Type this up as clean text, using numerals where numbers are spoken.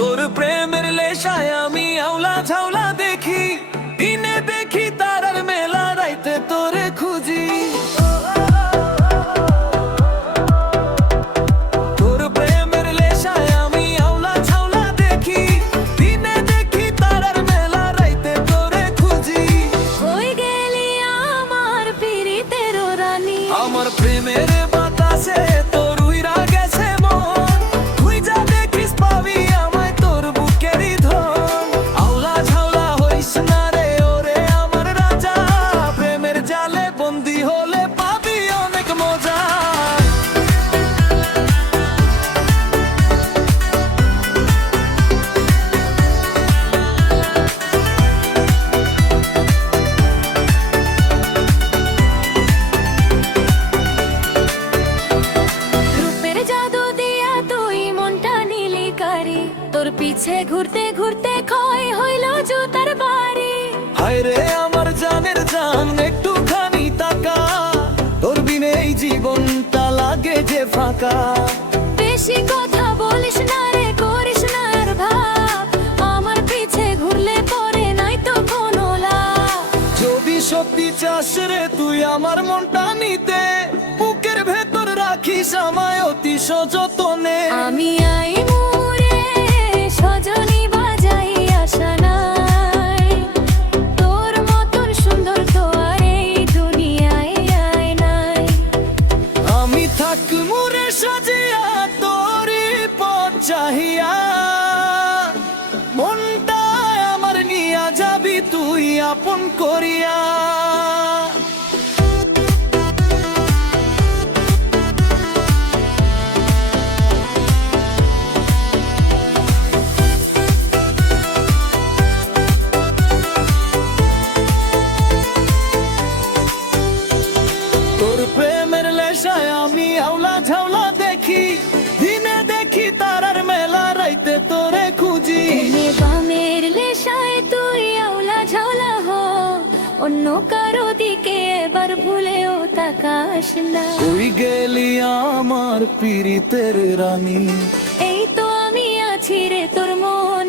তোর প্রেমের নেশায় আমি আওলা ঝাওলা দেখি, দিনে দেখি তারার মেলা, রাইতে তোরে খুঁজি। তোর প্রেমের নেশায় আমি আওলা ঝাওলা দেখি, দিনে দেখি তারার মেলা, রাইতে তোরে খুঁজি। হই গেলি আমার পীড়িতের রানী, আমার প্রেমের বাতাসে তোর উইরা গেছে মন, তুই যা দেখিস পাবি আমায় তোর বুকেরই ধন। আওলা ঝাওলা হইস না রে ওরে আমার রাজা, প্রেমের জালে বন্দি হলে পাবি অনেক মজা। রূপের জাদু দিয়া তুই মনটা নিলি কারি, তোর পিছে ঘুরতে ঘুরতে ক্ষয় হইল জুতার বাড়ি। হায় রে আমার জানের জান একটুখানি তাকা, তোর বিনে এই জীবনটা লাগে যে ফাঁকা। বেশি কথা বলিস না রে, করিস না আর ভাব, আমার পিছে ঘুরলে পরে নাই তো কোনো লাভ। যদি সত্যি চাস রে তুই আমার মনটা নিতে, বুকের ভেতর রাখিস আমায় অতি সযতনে। আমি আই মুরে সজনী বাজাই আশা নাই, তোর মতন সুন্দর তো আর এই দুনিয়ায় আয় নাই। আমি থাকমু রে সাজিয়া তোরি পথ চাহিয়া, মনটা আমার নিয়া যাবি তুই আপন করিয়া। তোর প্রেমের নেশায় আমি আওলা ঝাওলা দেখি, দিনে দেখি তারার মেলা, রাইতে তোরে খুঁজি। এনে বামের নেশায় তুই আউলা ঝাউলা হো, অন্য কারো দিকে এবার ভুলেও তাকাস না। কই গেলি আমার পীড়িতের রানী, এই তো আমি আছি রে তোর মন